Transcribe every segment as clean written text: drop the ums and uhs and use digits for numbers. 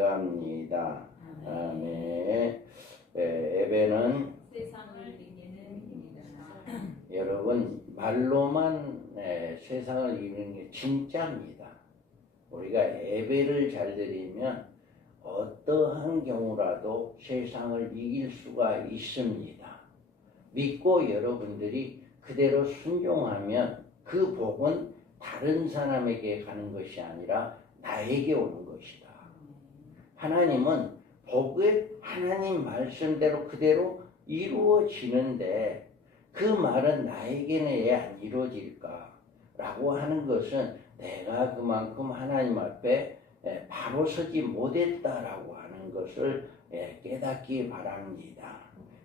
기도합니다. 아멘. 예배는 세상을 이기는 힘이다. 여러분 말로만 세상을 이기는 게 진짜입니다. 우리가 예배를 잘 드리면 어떠한 경우라도 세상을 이길 수가 있습니다. 믿고 여러분들이 그대로 순종하면 그 복은 다른 사람에게 가는 것이 아니라 나에게 오는 것이다. 하나님은 복을 하나님 말씀대로 그대로 이루어지는데 그 말은 나에게는 왜 안 이루어질까? 라고 하는 것은 내가 그만큼 하나님 앞에 바로 서지 못했다라고 하는 것을 깨닫기 바랍니다.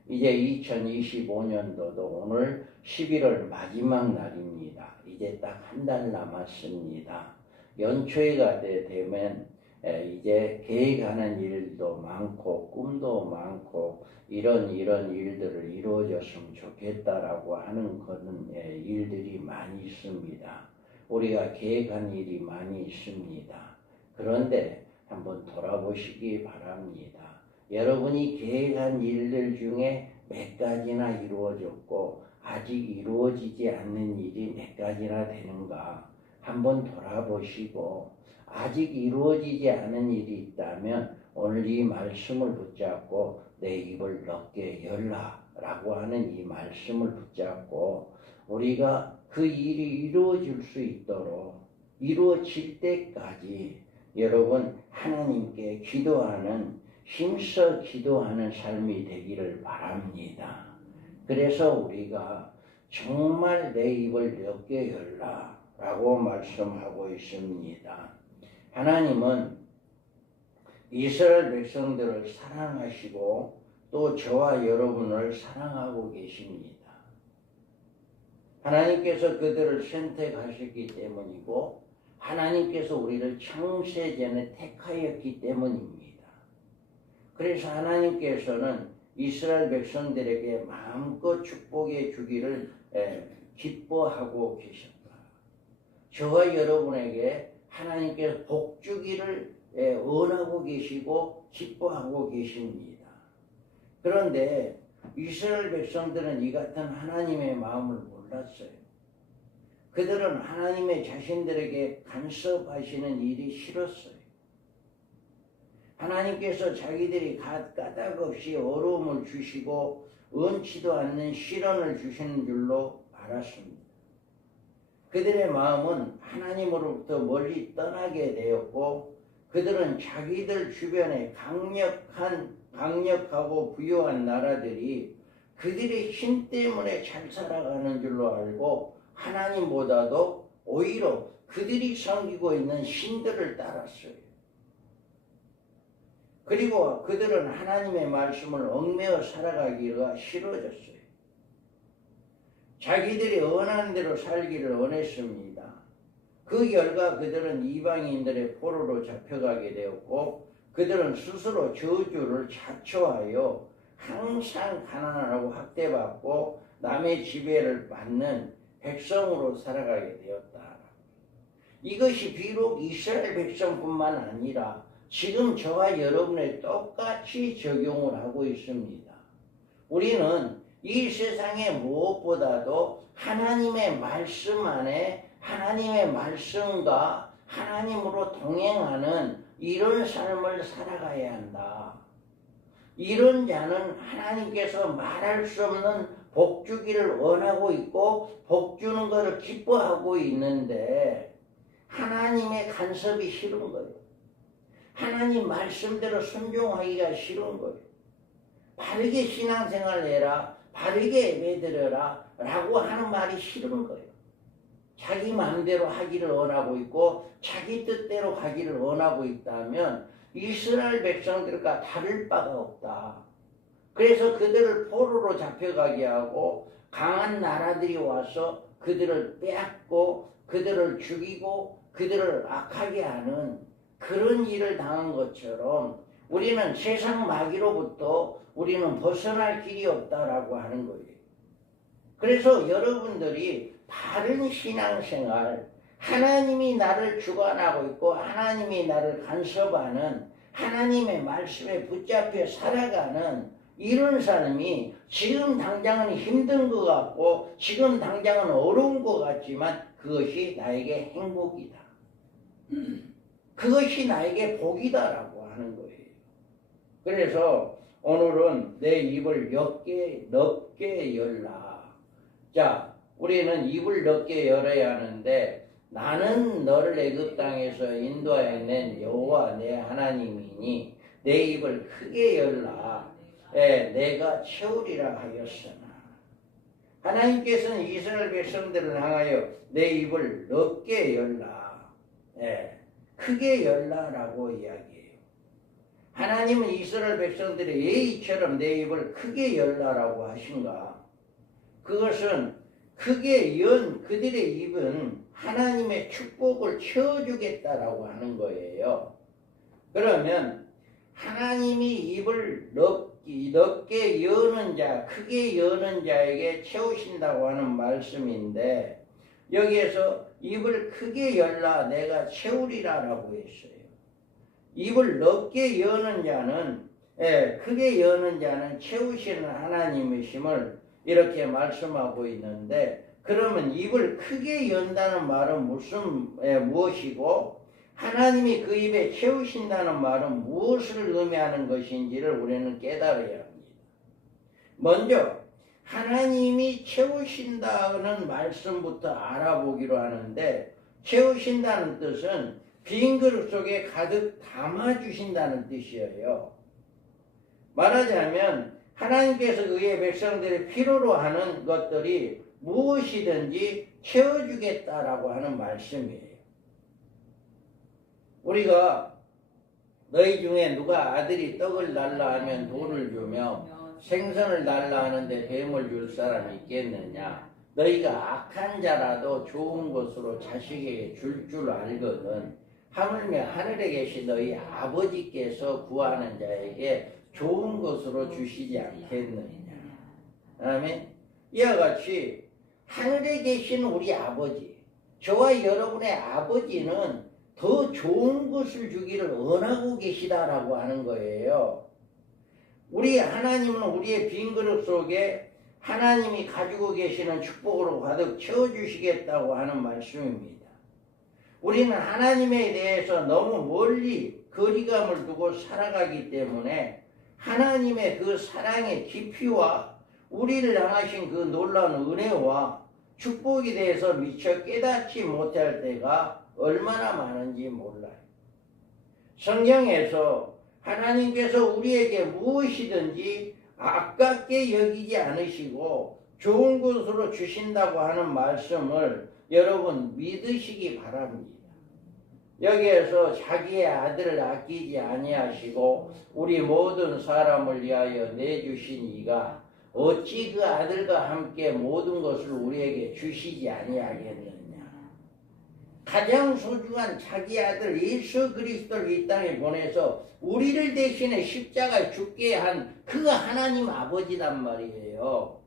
이제 2025년도도 오늘 11월 마지막 날입니다. 이제 딱 한 달 남았습니다. 연초가 되면 이제 계획하는 일도 많고 꿈도 많고 이런 일들을 이루어졌으면 좋겠다라고 하는 그런 일들이 많이 있습니다. 우리가 계획한 일이 많이 있습니다. 그런데 한번 돌아보시기 바랍니다. 여러분이 계획한 일들 중에 몇 가지나 이루어졌고 아직 이루어지지 않는 일이 몇 가지나 되는가 한번 돌아보시고 아직 이루어지지 않은 일이 있다면 오늘 이 말씀을 붙잡고 내 입을 넓게 열라 라고 하는 이 말씀을 붙잡고 우리가 그 일이 이루어질 수 있도록 이루어질 때까지 여러분 하나님께 기도하는 힘써 기도하는 삶이 되기를 바랍니다. 그래서 우리가 정말 내 입을 넓게 열라 라고 말씀하고 있습니다. 하나님은 이스라엘 백성들을 사랑하시고 또 저와 여러분을 사랑하고 계십니다. 하나님께서 그들을 선택하셨기 때문이고 하나님께서 우리를 창세전에 택하였기 때문입니다. 그래서 하나님께서는 이스라엘 백성들에게 마음껏 축복해 주기를 기뻐하고 계셨다. 저와 여러분에게 하나님께서 복 주기를 원하고 계시고 기뻐하고 계십니다. 그런데 이스라엘 백성들은 이 같은 하나님의 마음을 몰랐어요. 그들은 하나님의 자신들에게 간섭하시는 일이 싫었어요. 하나님께서 자기들이 까닭 없이 어려움을 주시고 원치도 않는 시련을 주시는 줄로 알았습니다. 그들의 마음은 하나님으로부터 멀리 떠나게 되었고 그들은 자기들 주변에 강력하고 부유한 나라들이 그들의 힘 때문에 잘 살아가는 줄로 알고 하나님보다도 오히려 그들이 섬기고 있는 신들을 따랐어요. 그리고 그들은 하나님의 말씀을 얽매어 살아가기가 싫어졌어요. 자기들이 원하는 대로 살기를 원했습니다. 그 결과 그들은 이방인들의 포로로 잡혀가게 되었고 그들은 스스로 저주를 자초하여 항상 가난하고 학대받고 남의 지배를 받는 백성으로 살아가게 되었다. 이것이 비록 이스라엘 백성뿐만 아니라 지금 저와 여러분의 똑같이 적용을 하고 있습니다. 우리는 이 세상에 무엇보다도 하나님의 말씀 안에 하나님의 말씀과 하나님으로 동행하는 이런 삶을 살아가야 한다. 이런 자는 하나님께서 말할 수 없는 복 주기를 원하고 있고 복 주는 것을 기뻐하고 있는데 하나님의 간섭이 싫은 거예요. 하나님 말씀대로 순종하기가 싫은 거예요. 바르게 신앙생활을 해라, 바르게 예배드려라 라고 하는 말이 싫은 거예요. 자기 마음대로 하기를 원하고 있고 자기 뜻대로 가기를 원하고 있다면 이스라엘 백성들과 다를 바가 없다. 그래서 그들을 포로로 잡혀가게 하고 강한 나라들이 와서 그들을 빼앗고 그들을 죽이고 그들을 악하게 하는 그런 일을 당한 것처럼 우리는 세상 마귀로부터 우리는 벗어날 길이 없다라고 하는 거예요. 그래서 여러분들이 바른 신앙생활, 하나님이 나를 주관하고 있고 하나님이 나를 간섭하는 하나님의 말씀에 붙잡혀 살아가는 이런 사람이 지금 당장은 힘든 것 같고 지금 당장은 어려운 것 같지만 그것이 나에게 행복이다. 그것이 나에게 복이다라고 하는 거예요. 그래서 오늘은 내 입을 넓게 열라. 자, 우리는 입을 넓게 열어야 하는데 나는 너를 애굽 땅에서 인도하여 낸 여호와 내 하나님이니 내 입을 크게 열라. 내가 채우리라 하였으나 하나님께서는 이스라엘 백성들을 향하여 내 입을 넓게 열라. 크게 열라라고 이야기해요. 하나님은 이스라엘 백성들의 예의처럼 내 입을 크게 열라라고 하신가? 그것은 크게 연 그들의 입은 하나님의 축복을 채워주겠다라고 하는 거예요. 그러면 하나님이 입을 넓게 여는 자, 크게 여는 자에게 채우신다고 하는 말씀인데 여기에서 입을 크게 열라 내가 채우리라라고 했어요. 입을 넓게 여는 자는 크게 여는 자는 채우시는 하나님이심을 이렇게 말씀하고 있는데 그러면 입을 크게 연다는 말은 무엇이고 하나님이 그 입에 채우신다는 말은 무엇을 의미하는 것인지를 우리는 깨달아야 합니다. 먼저 하나님이 채우신다는 말씀부터 알아보기로 하는데 채우신다는 뜻은 빈 그릇 속에 가득 담아주신다는 뜻이에요. 말하자면 하나님께서 그의 백성들이 필요로 하는 것들이 무엇이든지 채워주겠다라고 하는 말씀이에요. 우리가 너희 중에 누가 아들이 떡을 달라 하면 돌을 주며 생선을 달라 하는데 뱀을 줄 사람이 있겠느냐? 너희가 악한 자라도 좋은 것으로 자식에게 줄 알거든. 하물며 하늘에 계신 너희 아버지께서 구하는 자에게 좋은 것으로 주시지 않겠느냐. 아멘. 이와 같이 하늘에 계신 우리 아버지, 저와 여러분의 아버지는 더 좋은 것을 주기를 원하고 계시다라고 하는 거예요. 우리 하나님은 우리의 빈 그릇 속에 하나님이 가지고 계시는 축복으로 가득 채워주시겠다고 하는 말씀입니다. 우리는 하나님에 대해서 너무 멀리 거리감을 두고 살아가기 때문에 하나님의 그 사랑의 깊이와 우리를 향하신 그 놀라운 은혜와 축복에 대해서 미처 깨닫지 못할 때가 얼마나 많은지 몰라요. 성경에서 하나님께서 우리에게 무엇이든지 아깝게 여기지 않으시고 좋은 것으로 주신다고 하는 말씀을 여러분 믿으시기 바랍니다. 여기에서 자기의 아들을 아끼지 아니하시고 우리 모든 사람을 위하여 내주신 이가 어찌 그 아들과 함께 모든 것을 우리에게 주시지 아니하겠느냐. 가장 소중한 자기 아들 예수 그리스도를 이 땅에 보내서 우리를 대신해 십자가에 죽게 한 그 하나님 아버지란 말이에요.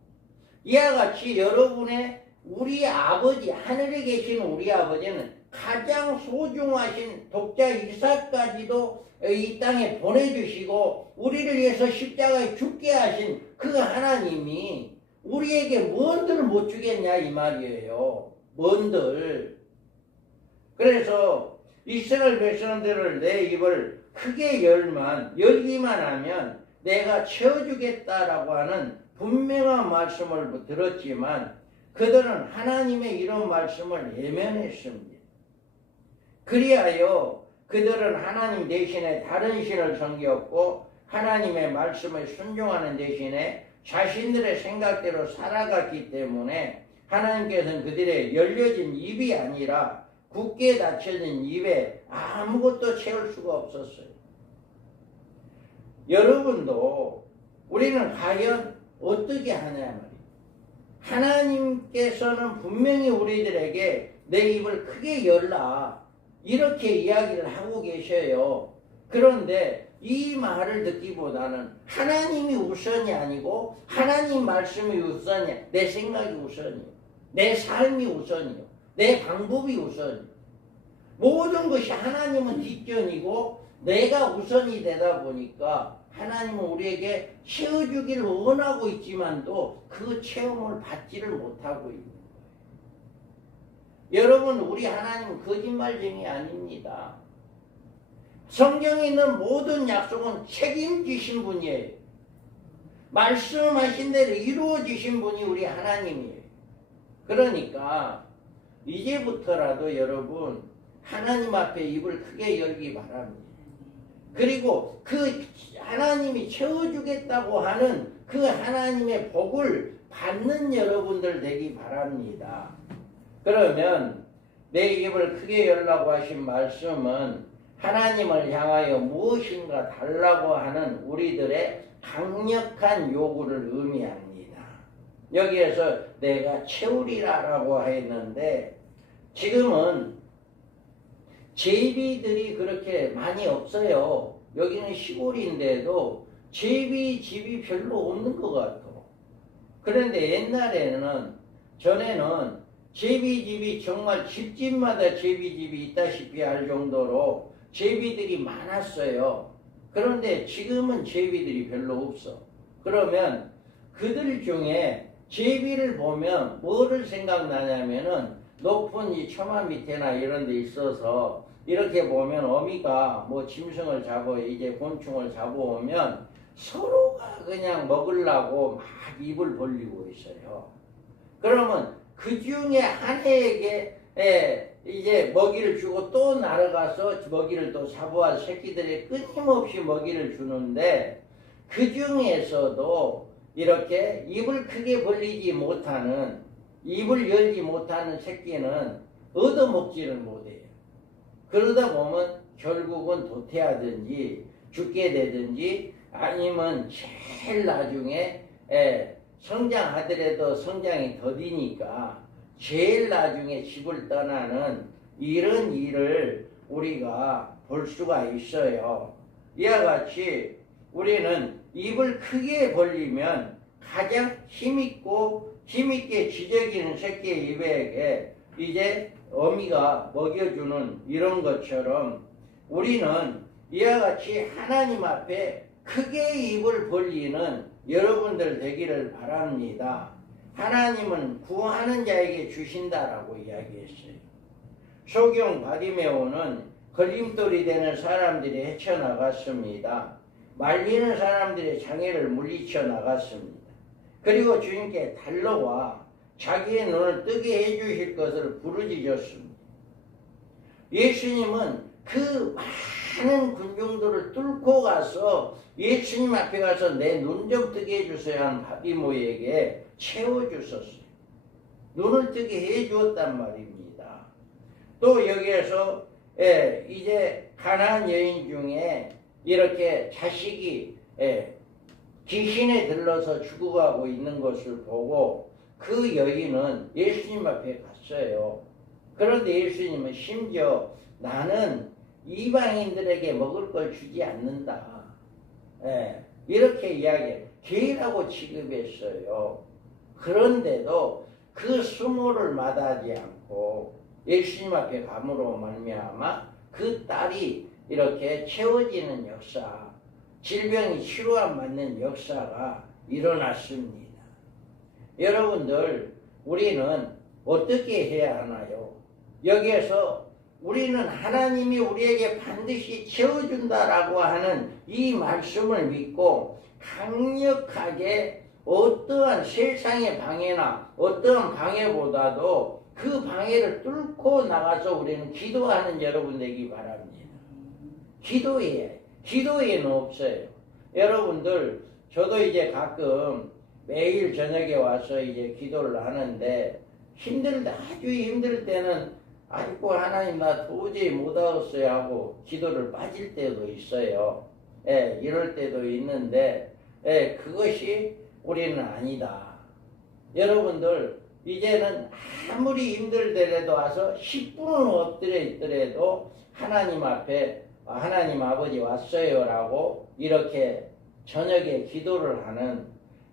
이와 같이 여러분의 우리 아버지, 하늘에 계신 우리 아버지는 가장 소중하신 독자 이삭까지도 이 땅에 보내주시고 우리를 위해서 십자가에 죽게 하신 그 하나님이 우리에게 뭔들 못 주겠냐 이 말이에요. 뭔들. 그래서 이스라엘 백성들을 내 입을 크게 열기만 하면 내가 채워주겠다라고 하는 분명한 말씀을 들었지만 그들은 하나님의 이런 말씀을 외면했습니다. 그리하여 그들은 하나님 대신에 다른 신을 섬겼고 하나님의 말씀에 순종하는 대신에 자신들의 생각대로 살아갔기 때문에 하나님께서는 그들의 열려진 입이 아니라 굳게 닫혀진 입에 아무것도 채울 수가 없었어요. 여러분도 우리는 과연 어떻게 하냐 말이에요. 하나님께서는 분명히 우리들에게 내 입을 크게 열라 이렇게 이야기를 하고 계셔요. 그런데 이 말을 듣기보다는 하나님이 우선이 아니고 하나님 말씀이 우선이야. 내 생각이 우선이요. 내 삶이 우선이요. 내 방법이 우선이요. 모든 것이 하나님은 뒷전이고 내가 우선이 되다 보니까 하나님은 우리에게 채워주기를 원하고 있지만도 그 체험을 받지를 못하고 있는 거예요. 여러분, 우리 하나님은 거짓말쟁이 아닙니다. 성경에 있는 모든 약속은 책임지신 분이에요. 말씀하신 대로 이루어지신 분이 우리 하나님이에요. 그러니까 이제부터라도 여러분 하나님 앞에 입을 크게 열기 바랍니다. 그리고 그 하나님이 채워주겠다고 하는 그 하나님의 복을 받는 여러분들 되기 바랍니다. 그러면 내 입을 크게 열라고 하신 말씀은 하나님을 향하여 무엇인가 달라고 하는 우리들의 강력한 요구를 의미합니다. 여기에서 내가 채우리라라고 했는데 지금은 제비들이 그렇게 많이 없어요. 여기는 시골인데도 제비집이 별로 없는 것 같아. 그런데 옛날에는 전에는 제비집이 정말 집집마다 제비집이 있다시피 할 정도로 제비들이 많았어요. 그런데 지금은 제비들이 별로 없어. 그러면 그들 중에 제비를 보면 뭐를 생각나냐면은 높은 이 처마 밑에나 이런 데 있어서 이렇게 보면 어미가 뭐 짐승을 잡아 이제 곤충을 잡아오면 서로가 그냥 먹으려고 막 입을 벌리고 있어요. 그러면 그 중에 한 애에게 이제 먹이를 주고 또 날아가서 먹이를 또 잡아와 새끼들이 끊임없이 먹이를 주는데 그 중에서도 이렇게 입을 크게 벌리지 못하는 입을 열지 못하는 새끼는 얻어먹지를 못해요. 그러다 보면 결국은 도태하든지 죽게 되든지 아니면 제일 나중에 성장하더라도 성장이 더디니까 제일 나중에 집을 떠나는 이런 일을 우리가 볼 수가 있어요. 이와 같이 우리는 입을 크게 벌리면 가장 힘있게 지저귀는 새끼의 입에게 이제 어미가 먹여주는 이런 것처럼 우리는 이와 같이 하나님 앞에 크게 입을 벌리는 여러분들 되기를 바랍니다. 하나님은 구하는 자에게 주신다라고 이야기했어요. 소경 바디메오는 걸림돌이 되는 사람들이 헤쳐나갔습니다. 말리는 사람들의 장애를 물리쳐 나갔습니다. 그리고 주님께 달려와 자기의 눈을 뜨게 해주실 것을 부르짖었습니다. 예수님은 그 많은 군중들을 뚫고 가서 예수님 앞에 가서 내 눈 좀 뜨게 해주세요 한 바디모에게 채워주셨어요. 눈을 뜨게 해주었단 말입니다. 또 여기에서 이제 가나안 여인 중에 이렇게 자식이 귀신에 들러서 죽어가고 있는 것을 보고 그 여인은 예수님 앞에 갔어요. 그런데 예수님은 심지어 나는 이방인들에게 먹을 걸 주지 않는다. 이렇게 이야기해요. 죄라고 취급했어요. 그런데도 그 수모를 마다하지 않고 예수님 앞에 감으로 말미암아 그 딸이 이렇게 채워지는 역사, 질병이 치료가 맞는 역사가 일어났습니다. 여러분들, 우리는 어떻게 해야 하나요? 여기에서 우리는 하나님이 우리에게 반드시 채워준다라고 하는 이 말씀을 믿고 강력하게 어떠한 세상의 방해나 어떠한 방해보다도 그 방해를 뚫고 나가서 우리는 기도하는 여러분 되기 바랍니다. 기도에는 없어요. 여러분들, 저도 이제 가끔 매일 저녁에 와서 이제 기도를 하는데 아주 힘들 때는 아이고 하나님 나 도저히 못하겠어요 하고 기도를 빠질 때도 있어요. 이럴 때도 있는데 그것이 우리는 아니다. 여러분들, 이제는 아무리 힘들더라도 와서 10분은 엎드려 있더라도 하나님 앞에 하나님 아버지 왔어요라고 이렇게 저녁에 기도를 하는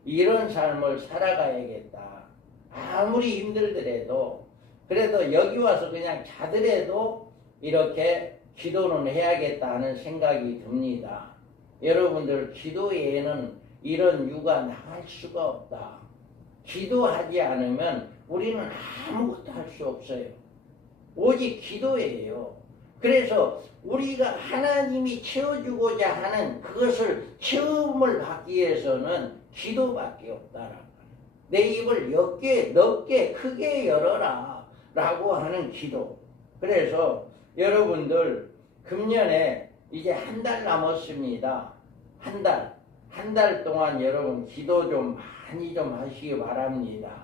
이런 삶을 살아가야겠다. 아무리 힘들더라도 그래도 여기 와서 그냥 자더라도 이렇게 기도는 해야겠다 하는 생각이 듭니다. 여러분들 기도 외에는 이런 유가 나갈 수가 없다. 기도하지 않으면 우리는 아무것도 할 수 없어요. 오직 기도예요. 그래서 우리가 하나님이 채워주고자 하는 그것을 체험을 받기 위해서는 기도밖에 없다라고. 내 입을 넓게 크게 열어라 라고 하는 기도. 그래서 여러분들 금년에 이제 한 달 남았습니다. 한 달 동안 여러분 기도 좀 많이 좀 하시기 바랍니다.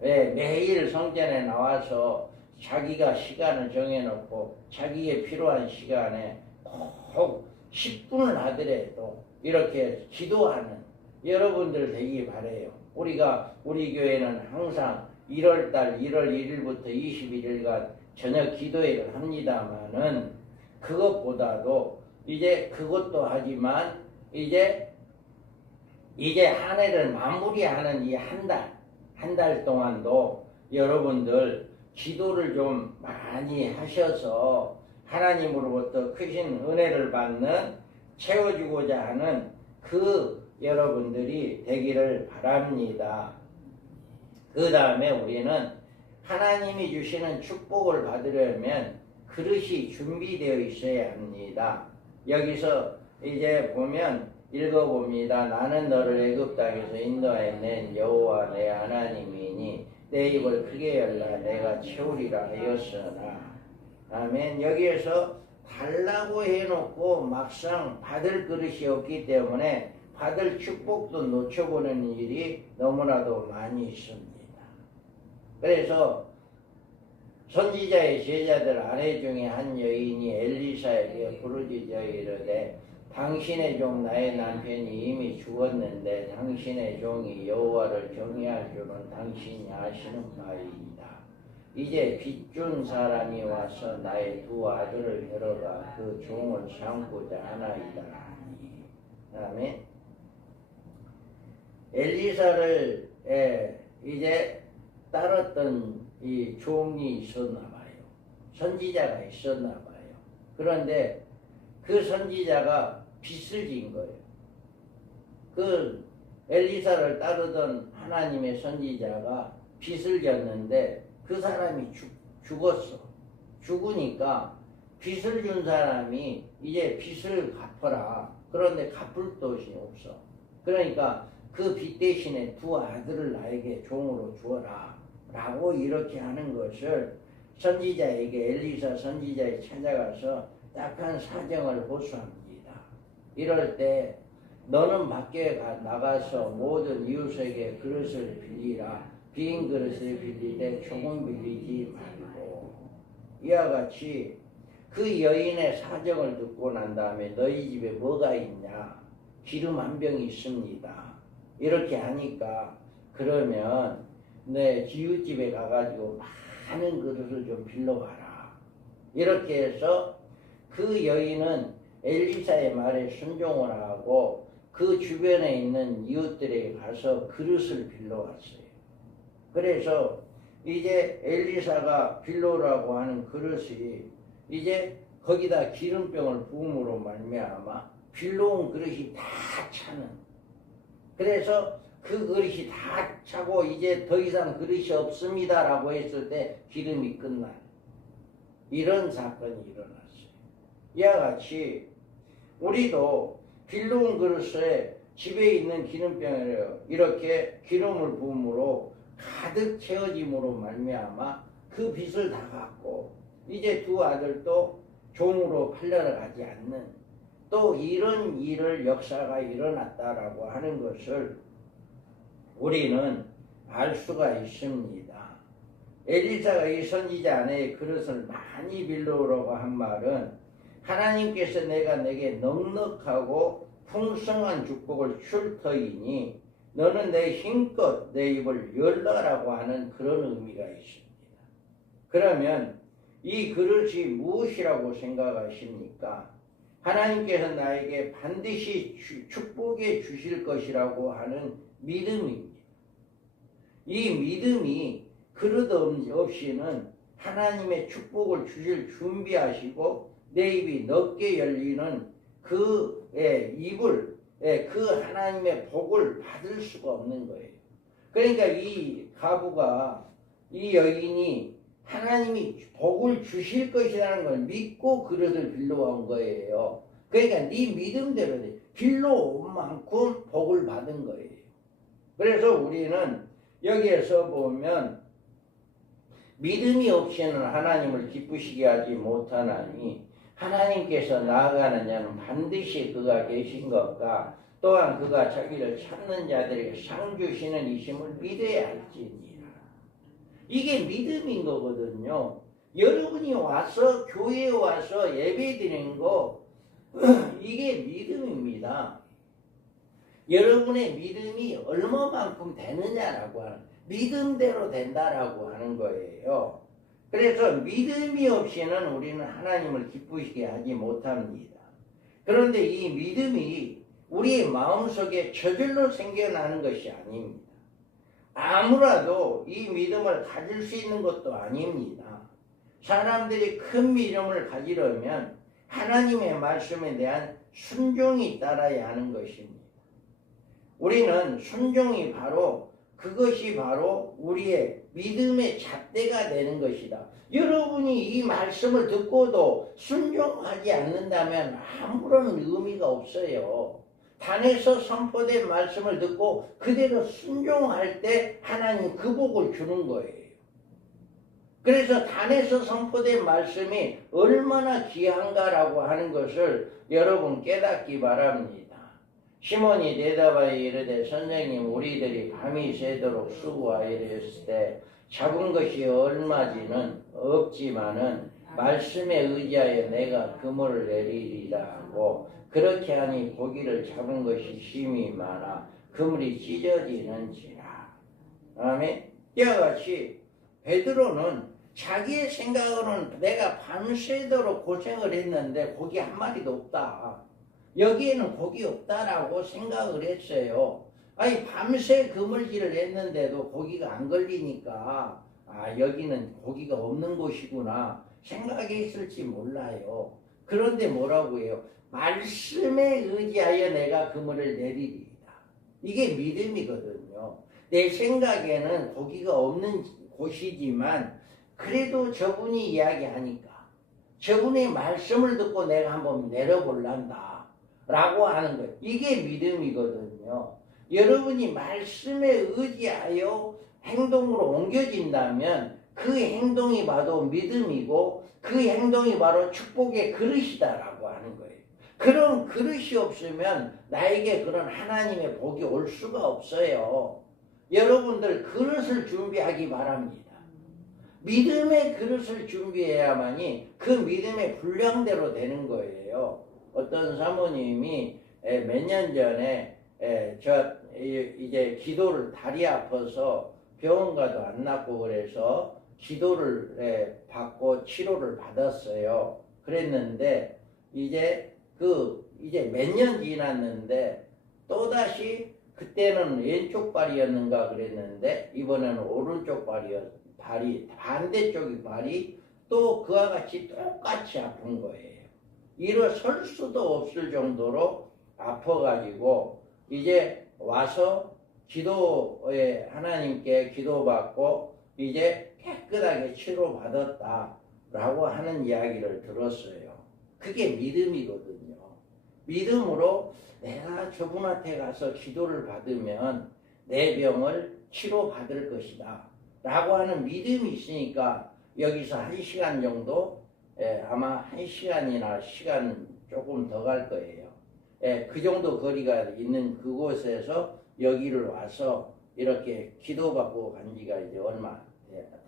매일 성전에 나와서 자기가 시간을 정해놓고 자기의 필요한 시간에 꼭 10분을 하더라도 이렇게 기도하는 여러분들 되기 바라요. 우리 교회는 항상 1월달 1월 1일부터 21일간 저녁 기도회를 합니다만은 그것보다도 이제 그것도 하지만 이제 한 해를 마무리하는 이 한 달 동안도 여러분들 기도를 좀 많이 하셔서 하나님으로부터 크신 은혜를 받는 채워주고자 하는 그 여러분들이 되기를 바랍니다. 그 다음에 우리는 하나님이 주시는 축복을 받으려면 그릇이 준비되어 있어야 합니다. 여기서 이제 보면 읽어봅니다. 나는 너를 애굽 땅에서 인도하여 낸 여호와 내 하나님이니 내 입을 크게 열라 내가 채우리라 하였으나. 아멘. 여기에서 달라고 해놓고 막상 받을 그릇이 없기 때문에 받을 축복도 놓쳐보는 일이 너무나도 많이 있습니다. 그래서 선지자의 제자들 아내 중에 한 여인이 엘리사에게 부르짖어 이르되 당신의 종 나의 남편이 이미 죽었는데 당신의 종이 여호와를 경외할 줄은 당신이 아시는 바이다. 이제 빚준 사람이 와서 나의 두 아들을 데려가 그 종을 삼고자 하나이다. 아멘. 엘리사를 이제 따랐던 이 종이 있었나 봐요. 선지자가 있었나 봐요. 그런데 그 선지자가 빚을 진 거예요. 그 엘리사를 따르던 하나님의 선지자가 빚을 졌는데 그 사람이 죽었어. 죽으니까 빚을 준 사람이 이제 빚을 갚아라. 그런데 갚을 돈이 없어. 그러니까 그 빚 대신에 두 아들을 나에게 종으로 주어라 라고 이렇게 하는 것을 선지자에게 엘리사 선지자에 찾아가서 딱한 사정을 호소합니다. 이럴 때 너는 밖에 나가서 모든 이웃에게 그릇을 빌리라. 빈 그릇을 빌리되 조금 빌리지 말고. 이와 같이 그 여인의 사정을 듣고 난 다음에 너희 집에 뭐가 있냐? 기름 한 병이 있습니다. 이렇게 하니까 그러면 내 이웃집에 가가지고 많은 그릇을 좀 빌려와라. 이렇게 해서 그 여인은 엘리사의 말에 순종을 하고 그 주변에 있는 이웃들에게 가서 그릇을 빌려왔어요. 그래서 이제 엘리사가 빌려오라고 하는 그릇이 이제 거기다 기름병을 부음으로 말미암아 빌려온 그릇이 다 차는. 그래서 그 그릇이 다 차고 이제 더 이상 그릇이 없습니다라고 했을 때 기름이 끝나요. 이런 사건이 일어났어요. 이와 같이 우리도 빌려온 그릇에 집에 있는 기름병에 이렇게 기름을 부음으로 가득 채워짐으로 말미암아 그 빚을 다 갚고 이제 두 아들도 종으로 팔려러 가지 않는 또 이런 일을 역사가 일어났다라고 하는 것을 우리는 알 수가 있습니다. 엘리사가 이 선지자 아내의 그릇을 많이 빌려오라고 한 말은 하나님께서 내가 내게 넉넉하고 풍성한 축복을 줄 터이니 너는 내 힘껏 내 입을 열라라고 하는 그런 의미가 있습니다. 그러면 이 그릇이 무엇이라고 생각하십니까? 하나님께서 나에게 반드시 축복해 주실 것이라고 하는 믿음입니다. 이 믿음이 그릇 없이는 하나님의 축복을 주실 준비하시고 내 입이 넓게 열리는 그 입을 그 하나님의 복을 받을 수가 없는 거예요. 그러니까 이 가부가 이 여인이 하나님이 복을 주실 것이라는 걸 믿고 그릇을 빌려온 거예요. 그러니까 네 믿음대로 빌려온 만큼 복을 받은 거예요. 그래서 우리는 여기에서 보면 믿음이 없이는 하나님을 기쁘시게 하지 못하나니 하나님께서 나아가는 자는 반드시 그가 계신 것과 또한 그가 자기를 찾는 자들에게 상 주시는 이심을 믿어야 할지니라. 이게 믿음인 거거든요. 여러분이 와서 교회에 와서 예배 드리는 거 이게 믿음입니다. 여러분의 믿음이 얼마만큼 되느냐라고 하는 믿음대로 된다라고 하는 거예요. 그래서 믿음이 없이는 우리는 하나님을 기쁘시게 하지 못합니다. 그런데 이 믿음이 우리의 마음속에 저절로 생겨나는 것이 아닙니다. 아무라도 이 믿음을 가질 수 있는 것도 아닙니다. 사람들이 큰 믿음을 가지려면 하나님의 말씀에 대한 순종이 따라야 하는 것입니다. 우리는 순종이 그것이 바로 우리의 믿음의 잣대가 되는 것이다. 여러분이 이 말씀을 듣고도 순종하지 않는다면 아무런 의미가 없어요. 단에서 선포된 말씀을 듣고 그대로 순종할 때 하나님 그 복을 주는 거예요. 그래서 단에서 선포된 말씀이 얼마나 귀한가라고 하는 것을 여러분 깨닫기 바랍니다. 시몬이 대답하여 이르되 선생님 우리들이 밤이 새도록 수고하여 이르렀을 때 잡은 것이 얼마지는 없지만은 말씀에 의지하여 내가 그물을 내리리라 하고 그렇게 하니 고기를 잡은 것이 심히 많아 그물이 찢어지는지라. 아멘. 이와 같이 베드로는 자기의 생각으로는 내가 밤새도록 고생을 했는데 고기 한 마리도 없다. 여기에는 고기 없다라고 생각을 했어요. 아니 밤새 그물질을 했는데도 고기가 안 걸리니까 여기는 고기가 없는 곳이구나 생각했을지 몰라요. 그런데 뭐라고 해요? 말씀에 의지하여 내가 그물을 내리리이다. 이게 믿음이거든요. 내 생각에는 고기가 없는 곳이지만 그래도 저분이 이야기하니까 저분의 말씀을 듣고 내가 한번 내려볼란다 라고 하는 거예요. 이게 믿음이거든요. 여러분이 말씀에 의지하여 행동으로 옮겨진다면 그 행동이 바로 믿음이고 그 행동이 바로 축복의 그릇이다라고 하는 거예요. 그런 그릇이 없으면 나에게 그런 하나님의 복이 올 수가 없어요. 여러분들 그릇을 준비하기 바랍니다. 믿음의 그릇을 준비해야만이 그 믿음의 분량대로 되는 거예요. 어떤 사모님이 몇 년 전에 이제 기도를 다리 아파서 병원 가도 안 낫고 그래서 기도를 받고 치료를 받았어요. 그랬는데 이제 몇 년 지났는데 또다시 그때는 왼쪽 발이었는가 그랬는데 이번에는 오른쪽 발이 반대쪽이 발이 또 그와 같이 똑같이 아픈 거예요. 일어설 수도 없을 정도로 아파가지고 이제 와서 기도에 하나님께 기도받고 이제 깨끗하게 치료받았다라고 하는 이야기를 들었어요. 그게 믿음이거든요. 믿음으로 내가 저분한테 가서 기도를 받으면 내 병을 치료받을 것이다 라고 하는 믿음이 있으니까 여기서 1시간 정도 아마 1시간이나 시간 조금 더 갈 거예요. 그 정도 거리가 있는 그곳에서 여기를 와서 이렇게 기도받고 간 지가 이제 얼마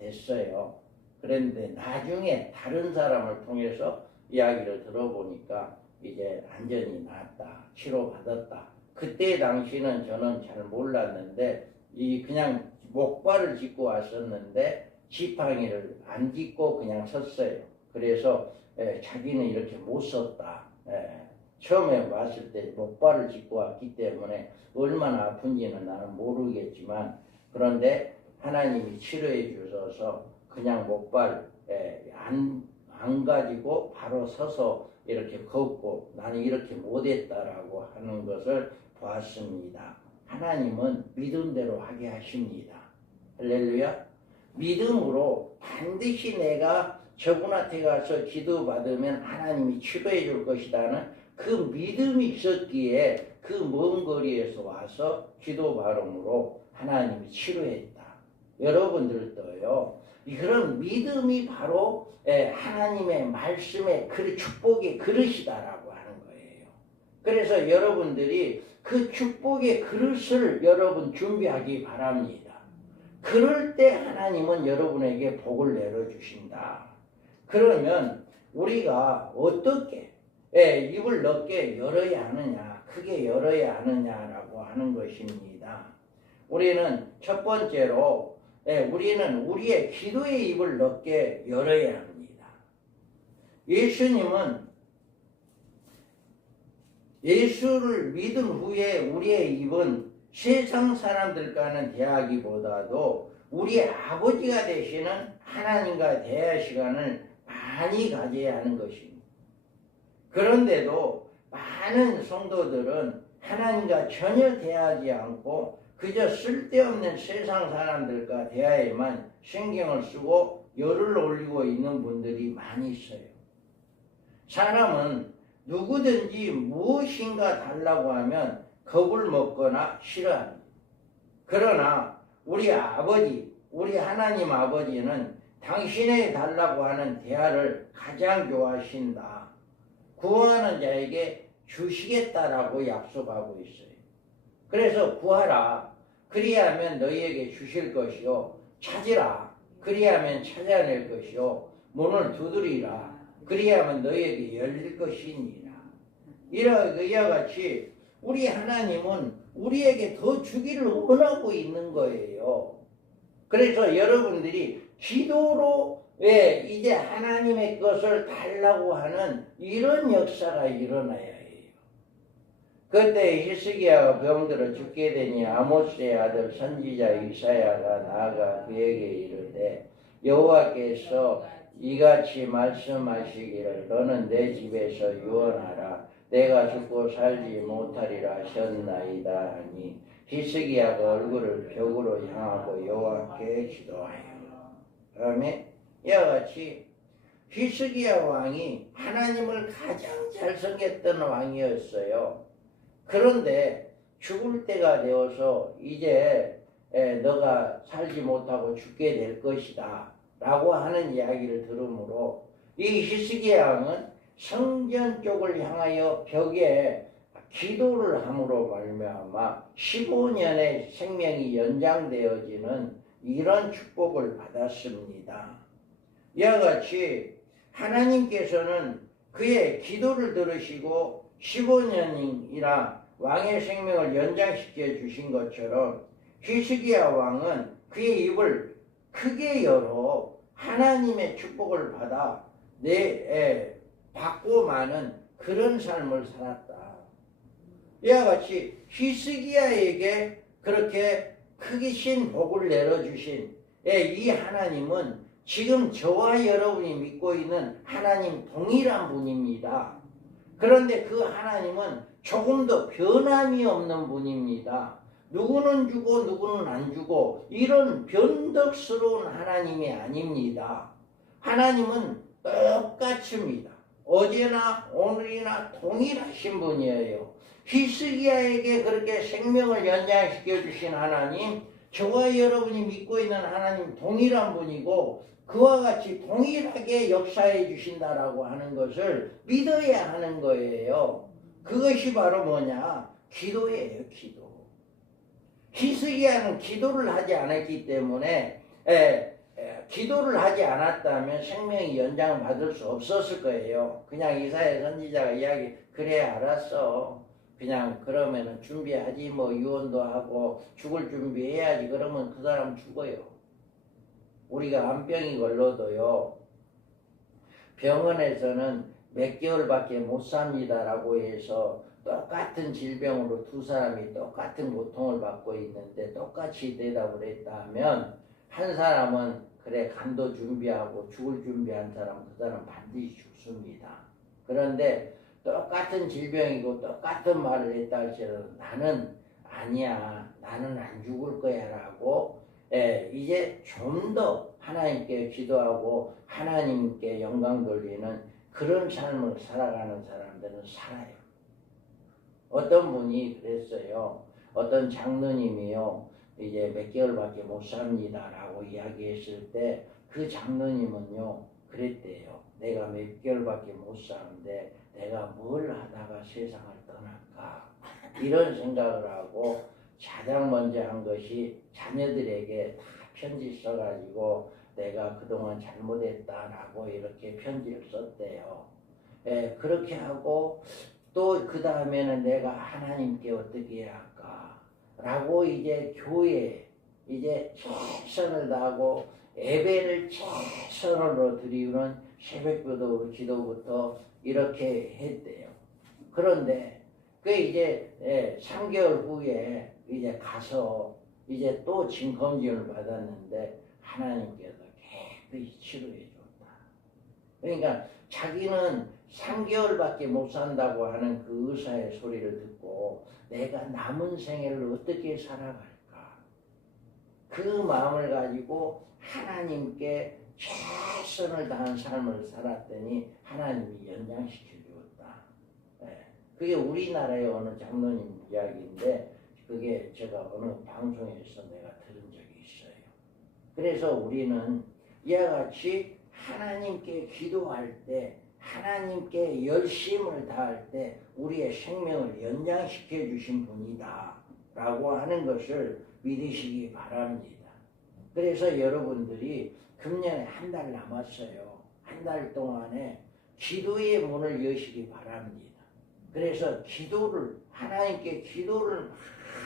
됐어요. 그런데 나중에 다른 사람을 통해서 이야기를 들어보니까 이제 완전히 나았다, 치료받았다. 그때 당시는 저는 잘 몰랐는데 그냥 목발을 짚고 왔었는데 지팡이를 안 짚고 그냥 섰어요. 그래서 자기는 이렇게 못 섰다. 처음에 왔을 때 목발을 짚고 왔기 때문에 얼마나 아픈지는 나는 모르겠지만 그런데 하나님이 치료해 주셔서 그냥 목발 망가지고 바로 서서 이렇게 걷고 나는 이렇게 못했다라고 하는 것을 보았습니다. 하나님은 믿음대로 하게 하십니다. 할렐루야. 믿음으로 반드시 내가 저분한테 가서 기도받으면 하나님이 치료해 줄 것이라는 그 믿음이 있었기에 그 먼 거리에서 와서 기도바람으로 하나님이 치료했다. 여러분들도요. 그런 믿음이 바로 하나님의 말씀의 축복의 그릇이다라고 하는 거예요. 그래서 여러분들이 그 축복의 그릇을 여러분 준비하기 바랍니다. 그럴 때 하나님은 여러분에게 복을 내려주신다. 그러면 우리가 어떻게 입을 넓게 열어야 하느냐, 크게 열어야 하느냐라고 하는 것입니다. 우리는 첫 번째로 우리는 우리의 기도의 입을 넓게 열어야 합니다. 예수님은 예수를 믿은 후에 우리의 입은 세상 사람들과는 대하기보다도 우리의 아버지가 되시는 하나님과 대할 시간을 많이 가져야 하는 것입니다. 그런데도 많은 성도들은 하나님과 전혀 대하지 않고 그저 쓸데없는 세상 사람들과 대화에만 신경을 쓰고 열을 올리고 있는 분들이 많이 있어요. 사람은 누구든지 무엇인가 달라고 하면 겁을 먹거나 싫어합니다. 그러나 우리 아버지, 우리 하나님 아버지는 당신에게 달라고 하는 대화를 가장 좋아하신다. 구하는 자에게 주시겠다라고 약속하고 있어요. 그래서 구하라. 그리하면 너희에게 주실 것이요. 찾으라. 그리하면 찾아낼 것이요. 문을 두드리라. 그리하면 너희에게 열릴 것이니라. 이와 같이 우리 하나님은 우리에게 더 주기를 원하고 있는 거예요. 그래서 여러분들이 기도로 이제 하나님의 것을 달라고 하는 이런 역사가 일어나야 해요. 그때 히스기야가 병들어 죽게 되니 아모스의 아들 선지자 이사야가 나아가 그에게 이르되 여호와께서 이같이 말씀하시기를 너는 내 집에서 유언하라. 내가 죽고 살지 못하리라 하셨나이다 하니 히스기야가 얼굴을 벽으로 향하고 여호와께 기도하여. 그다음에 이와 같이 히스기야 왕이 하나님을 가장 잘 섬겼던 왕이었어요. 그런데 죽을 때가 되어서 이제 너가 살지 못하고 죽게 될 것이다 라고 하는 이야기를 들으므로 이 히스기야 왕은 성전 쪽을 향하여 벽에 기도를 함으로 말미암아 15년의 생명이 연장되어지는 이런 축복을 받았습니다. 이와 같이 하나님께서는 그의 기도를 들으시고 15년이나 왕의 생명을 연장시켜 주신 것처럼 히스기야 왕은 그의 입을 크게 열어 하나님의 축복을 받아 받고 마는 그런 삶을 살았다. 이와 같이 히스기야에게 그렇게 크기신 복을 내려주신 이 하나님은 지금 저와 여러분이 믿고 있는 하나님 동일한 분입니다. 그런데 그 하나님은 조금도 변함이 없는 분입니다. 누구는 주고 누구는 안 주고 이런 변덕스러운 하나님이 아닙니다. 하나님은 똑같습니다. 어제나 오늘이나 동일하신 분이에요. 히스기야에게 그렇게 생명을 연장시켜 주신 하나님, 저와 여러분이 믿고 있는 하나님 동일한 분이고 그와 같이 동일하게 역사해 주신다라고 하는 것을 믿어야 하는 거예요. 그것이 바로 뭐냐? 기도예요, 기도. 히스기야는 기도를 하지 않았기 때문에 기도를 하지 않았다면 생명이 연장받을 수 없었을 거예요. 그냥 이사야 선지자가 이야기 그래 알았어. 그냥 그러면은 준비하지 뭐 유언도 하고 죽을 준비해야지. 그러면 그 사람 죽어요. 우리가 암병이 걸려도요. 병원에서는 몇 개월밖에 못 삽니다라고 해서 똑같은 질병으로 두 사람이 똑같은 고통을 받고 있는데 똑같이 대답을 했다면 한 사람은 그래 간도 준비하고 죽을 준비한 사람 그 사람 반드시 죽습니다. 그런데 똑같은 질병이고 똑같은 말을 했다 할지라도 나는 아니야, 나는 안 죽을 거야 라고 이제 좀 더 하나님께 기도하고 하나님께 영광 돌리는 그런 삶을 살아가는 사람들은 살아요. 어떤 분이 그랬어요. 어떤 장로님이요, 이제 몇 개월밖에 못 삽니다 라고 이야기했을 때 그 장로님은요 그랬대요. 내가 몇 개월밖에 못 사는데 내가 뭘 하다가 세상을 떠날까, 이런 생각을 하고 가장 먼저 한 것이 자녀들에게 다 편지 써가지고 내가 그동안 잘못했다라고 이렇게 편지를 썼대요. 그렇게 하고 또 그 다음에는 내가 하나님께 어떻게 해야 할까 라고 이제 교회에 이제 최선을 다하고 예배를 최선으로 드리는 새벽기도 기도부터 이렇게 했대요. 그런데 그 이제 3개월 후에 이제 가서 이제 또 진검진을 받았는데 하나님께서 깨끗이 치료해 줬다. 그러니까 자기는 3개월밖에 못 산다고 하는 그 의사의 소리를 듣고 내가 남은 생애를 어떻게 살아갈까, 그 마음을 가지고 하나님께 최선을 다한 삶을 살았더니 하나님이 연장시켜 주었다. 그게 우리나라의 어느 장로님 이야기인데 그게 제가 어느 방송에서 내가 들은 적이 있어요. 그래서 우리는 이와 같이 하나님께 기도할 때, 하나님께 열심을 다할 때 우리의 생명을 연장시켜 주신 분이다 라고 하는 것을 믿으시기 바랍니다. 그래서 여러분들이 금년에 한 달 남았어요. 한 달 동안에 기도의 문을 여시기 바랍니다. 그래서 기도를, 하나님께 기도를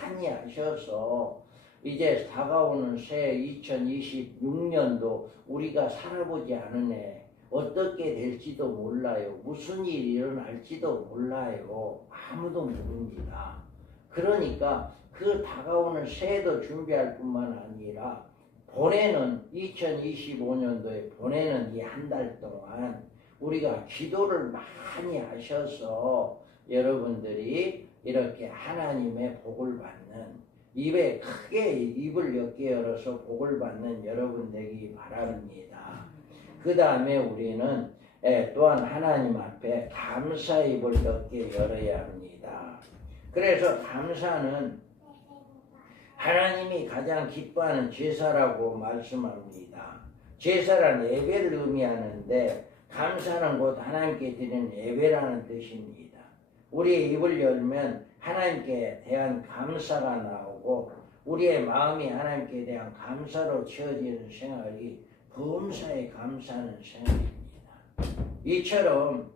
많이 하셔서 이제 다가오는 새해 2026년도 우리가 살아보지 않은 해 어떻게 될지도 몰라요. 무슨 일이 일어날지도 몰라요. 아무도 모릅니다. 그러니까 그 다가오는 새해도 준비할 뿐만 아니라 보내는 2025년도에 보내는 이 한 달 동안 우리가 기도를 많이 하셔서 여러분들이 이렇게 하나님의 복을 받는, 입에 크게 입을 엮게 열어서 복을 받는 여러분 되기 바랍니다. 그 다음에 우리는 또한 하나님 앞에 감사 입을 엮게 열어야 합니다. 그래서 감사는 하나님이 가장 기뻐하는 제사라고 말씀합니다. 제사란 예배를 의미하는데 감사는 곧 하나님께 드리는 예배라는 뜻입니다. 우리의 입을 열면 하나님께 대한 감사가 나오고 우리의 마음이 하나님께 대한 감사로 채워지는 생활이 범사에 감사하는 생활입니다. 이처럼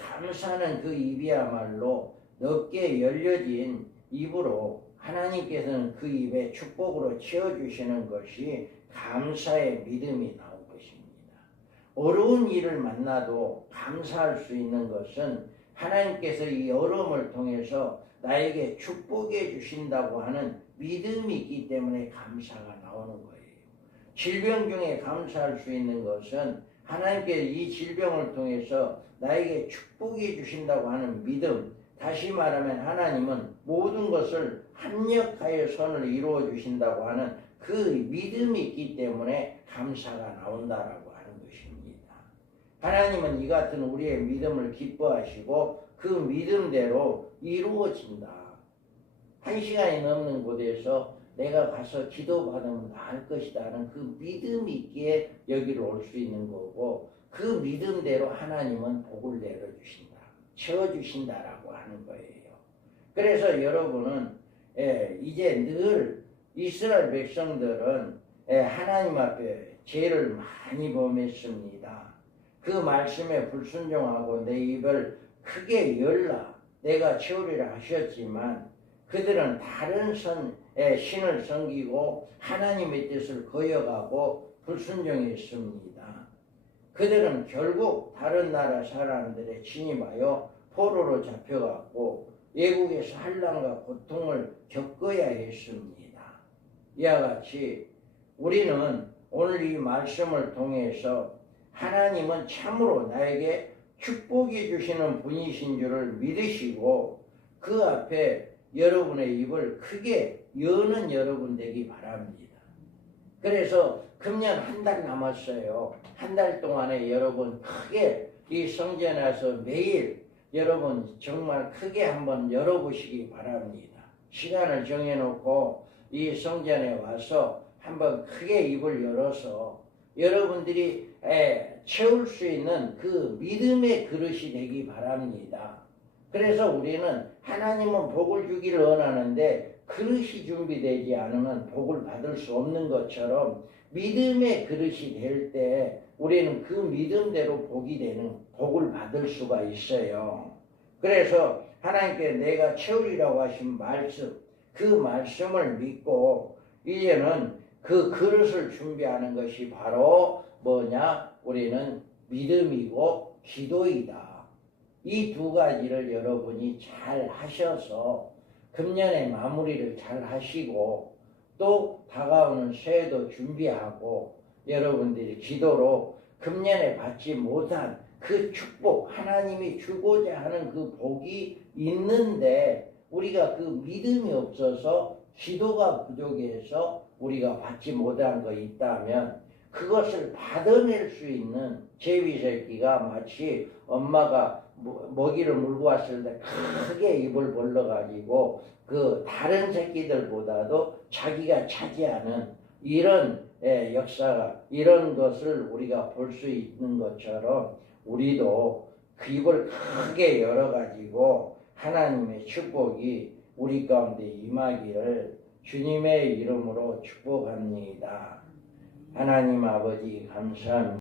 감사는 그 입이야말로 넓게 열려진 입으로 하나님께서는 그 입에 축복으로 채워주시는 것이 감사의 믿음이 나온 것입니다. 어려운 일을 만나도 감사할 수 있는 것은 하나님께서 이 어려움을 통해서 나에게 축복해 주신다고 하는 믿음이 있기 때문에 감사가 나오는 거예요. 질병 중에 감사할 수 있는 것은 하나님께 이 질병을 통해서 나에게 축복해 주신다고 하는 믿음, 다시 말하면 하나님은 모든 것을 합력하여 선을 이루어 주신다고 하는 그 믿음이 있기 때문에 감사가 나온다라고 하는 것입니다. 하나님은 이 같은 우리의 믿음을 기뻐하시고 그 믿음대로 이루어진다. 1시간이 넘는 곳에서 내가 가서 기도받으면 나을 것이다 하는 그 믿음이 있기에 여기로 올 수 있는 거고, 그 믿음대로 하나님은 복을 내려주신다, 채워주신다라고 하는 거예요. 그래서 여러분은 이제 늘 이스라엘 백성들은 하나님 앞에 죄를 많이 범했습니다. 그 말씀에 불순종하고 내 입을 크게 열라 내가 채우리라 하셨지만 그들은 다른 신을 섬기고 하나님의 뜻을 거역하고 불순종했습니다. 그들은 결국 다른 나라 사람들에 침입하여 포로로 잡혀갔고 외국에서 환난과 고통을 겪어야 했습니다. 이와 같이 우리는 오늘 이 말씀을 통해서 하나님은 참으로 나에게 축복해 주시는 분이신 줄을 믿으시고 그 앞에 여러분의 입을 크게 여는 여러분 되기 바랍니다. 그래서 금년 한 달 남았어요. 한 달 동안에 여러분 크게 이 성전에 와서 매일 여러분 정말 크게 한번 열어보시기 바랍니다. 시간을 정해놓고 이 성전에 와서 한번 크게 입을 열어서 여러분들이 채울 수 있는 그 믿음의 그릇이 되기 바랍니다. 그래서 우리는 하나님은 복을 주기를 원하는데 그릇이 준비되지 않으면 복을 받을 수 없는 것처럼 믿음의 그릇이 될 때 우리는 그 믿음대로 복을 받을 수가 있어요. 그래서 하나님께 내가 채우리라고 하신 말씀, 그 말씀을 믿고 이제는 그 그릇을 준비하는 것이 바로 뭐냐? 우리는 믿음이고 기도이다. 이 두 가지를 여러분이 잘 하셔서 금년의 마무리를 잘 하시고 또 다가오는 새해도 준비하고 여러분들이 기도로 금년에 받지 못한 그 축복, 하나님이 주고자 하는 그 복이 있는데 우리가 그 믿음이 없어서 기도가 부족해서 우리가 받지 못한 거 있다면 그것을 받아낼 수 있는 제비새끼가 마치 엄마가 먹이를 물고 왔을 때 크게 입을 벌려가지고 그 다른 새끼들보다도 자기가 차지하는 이런 역사가 이런 것을 우리가 볼 수 있는 것처럼 우리도 그 입을 크게 열어가지고 하나님의 축복이 우리 가운데 임하기를 주님의 이름으로 축복합니다. 하나님 아버지 감사합니다.